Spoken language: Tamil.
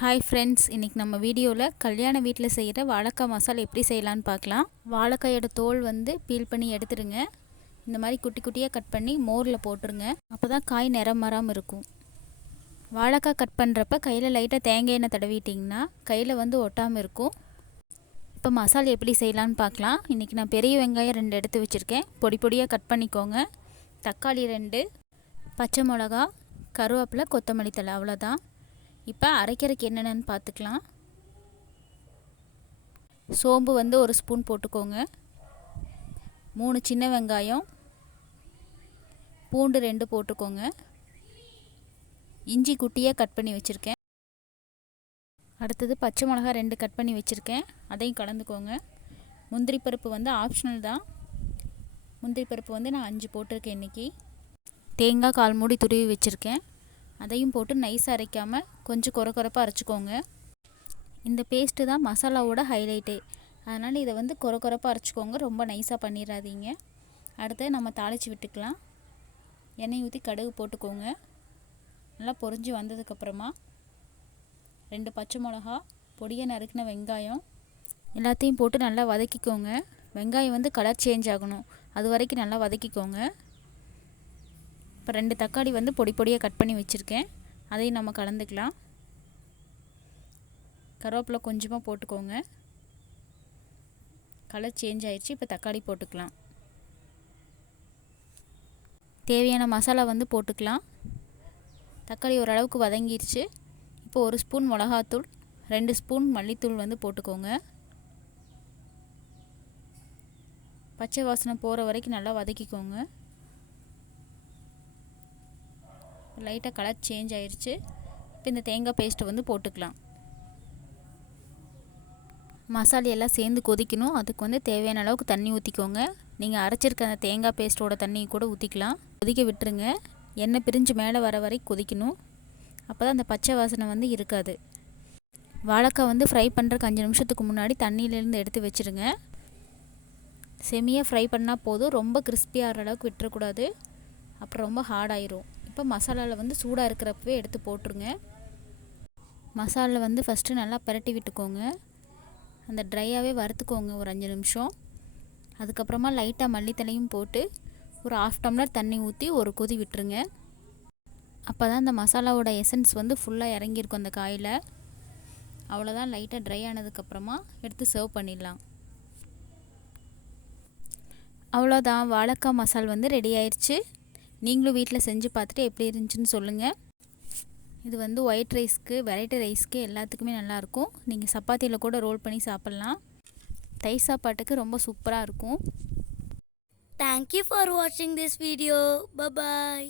ஹாய் ஃப்ரெண்ட்ஸ், இன்றைக்கி நம்ம வீடியோவில் கல்யாண வீட்டில் செய்கிற வாழைக்காய் மசாலா எப்படி செய்யலான்னு பார்க்கலாம். வாழைக்காயோட தோல் பீல் பண்ணி எடுத்துடுங்க. இந்த மாதிரி குட்டி குட்டியாக கட் பண்ணி மோரில் போட்டுருங்க. அப்போ தான் காய் நிறம் மாறாமல் இருக்கும். வாழைக்காய் கட் பண்ணுறப்ப கையில் லைட்டாக தேங்காய் எண்ணெய் தடவிட்டிங்கன்னா கையில் ஒட்டாமல் இருக்கும். இப்போ மசாலா எப்படி செய்யலான்னு பார்க்கலாம். இன்றைக்கி நான் பெரிய வெங்காயம் 2 எடுத்து வச்சுருக்கேன். பொடி பொடியாக கட் பண்ணிக்கோங்க. தக்காளி 2, பச்சை மிளகா, கருவேப்பிலை, கொத்தமல்லி தழை, அவ்வளோதான். இப்போ அரைக்கிறதுக்கு என்னென்னு பார்த்துக்கலாம். சோம்பு 1 ஸ்பூன் போட்டுக்கோங்க. 3 சின்ன வெங்காயம், பூண்டு 2 போட்டுக்கோங்க. இஞ்சி குட்டியாக கட் பண்ணி வச்சுருக்கேன். அடுத்தது பச்சை மிளகா 2 கட் பண்ணி வச்சுருக்கேன், அதையும் கலந்துக்கோங்க. முந்திரி பருப்பு ஆப்ஷனல் தான். முந்திரி பருப்பு நான் 5 போட்டிருக்கேன் இன்றைக்கி. தேங்காய் 1/4 மூடி துருவி வச்சுருக்கேன், அதையும் போட்டு நைஸாக அரைக்காமல் கொஞ்சம் கொரப்பாக அரைச்சிக்கோங்க. இந்த பேஸ்ட்டு தான் மசாலாவோட ஹைலைட்டே. அதனால் இதை கொரப்பாக அரைச்சிக்கோங்க, ரொம்ப நைஸாக பண்ணிடாதீங்க. அடுத்து நம்ம தாளித்து விட்டுக்கலாம். எண்ணெய் ஊற்றி கடுகு போட்டுக்கோங்க. நல்லா பொரிஞ்சு வந்ததுக்கப்புறமா 2 பச்சை மிளகா, பொடியாக நறுக்கின வெங்காயம் எல்லாத்தையும் போட்டு நல்லா வதக்கிக்கோங்க. வெங்காயம் கலர் சேஞ்ச் ஆகணும், அது வரைக்கும் நல்லா வதக்கிக்கோங்க. இப்போ 2 தக்காளி பொடி பொடியாக கட் பண்ணி வச்சுருக்கேன், அதையும் நம்ம கலந்துக்கலாம். கருவேப்பிலை கொஞ்சமாக போட்டுக்கோங்க. கலர் சேஞ்ச் ஆயிடுச்சு. இப்போ தக்காளி போட்டுக்கலாம். தேவையான மசாலா போட்டுக்கலாம். தக்காளி ஓரளவுக்கு வதங்கிடுச்சு. இப்போ 1 ஸ்பூன் மிளகாத்தூள், 2 ஸ்பூன் மல்லித்தூள் போட்டுக்கோங்க. பச்சை வாசனை போகிற வரைக்கும் நல்லா வதக்கிக்கோங்க. லைட்டாக கலர் சேஞ்ச் ஆயிடுச்சு. இப்போ இந்த தேங்காய் பேஸ்ட்டை போட்டுக்கலாம். மசாலா எல்லாம் சேர்ந்து கொதிக்கணும். அதுக்கு தேவையான அளவுக்கு தண்ணி ஊற்றிக்கோங்க. நீங்கள் அரைச்சிருக்க அந்த தேங்காய் பேஸ்ட்டோட தண்ணியை கூட ஊற்றிக்கலாம். கொதிக்க விட்டுருங்க. எண்ணெய் பிரிஞ்சு மேலே வர வரைக்கும் கொதிக்கணும். அப்போ தான் அந்த பச்சை வாசனை இருக்காது. வாழைக்காய் ஃப்ரை பண்ணுறக்கு 5 நிமிஷத்துக்கு முன்னாடி தண்ணியிலேருந்து எடுத்து வச்சுருங்க. செமியாக ஃப்ரை பண்ணால் போதும், ரொம்ப கிறிஸ்பியாக அளவுக்கு விட்டுறக்கூடாது, அப்புறம் ரொம்ப ஹார்டாயிரும். இப்போ மசாலாவில் சூடாக இருக்கிறப்பவே எடுத்து போட்டுருங்க. மசாலா ஃபஸ்ட்டு நல்லா பரட்டி விட்டுக்கோங்க. அந்த ட்ரையாகவே வறுத்துக்கோங்க ஒரு 5 நிமிஷம். அதுக்கப்புறமா லைட்டாக மல்லித்தலையும் போட்டு ஒரு 1/2 டம்ளர் தண்ணி ஊற்றி ஒரு கொதி விட்டுருங்க. அப்போ தான் அந்த மசாலாவோட எசன்ஸ் ஃபுல்லாக இறங்கியிருக்கும் அந்த காயில். அவ்வளோதான். லைட்டாக ட்ரை ஆனதுக்கப்புறமா எடுத்து சர்வ் பண்ணிடலாம். அவ்வளோதான், வாழைக்காய் மசால் ரெடி ஆயிடுச்சு. நீங்களும் வீட்டில் செஞ்சு பார்த்துட்டு எப்படி இருந்துச்சுன்னு சொல்லுங்கள். இது ஒயிட் ரைஸ்க்கு, வெரைட்டி ரைஸ்க்கு எல்லாத்துக்குமே நல்லாயிருக்கும். நீங்கள் சப்பாத்தியில் கூட ரோல் பண்ணி சாப்பிட்லாம். தயிர் சாப்பாட்டுக்கு ரொம்ப சூப்பராக இருக்கும். Thank you for watching this video. Bye bye.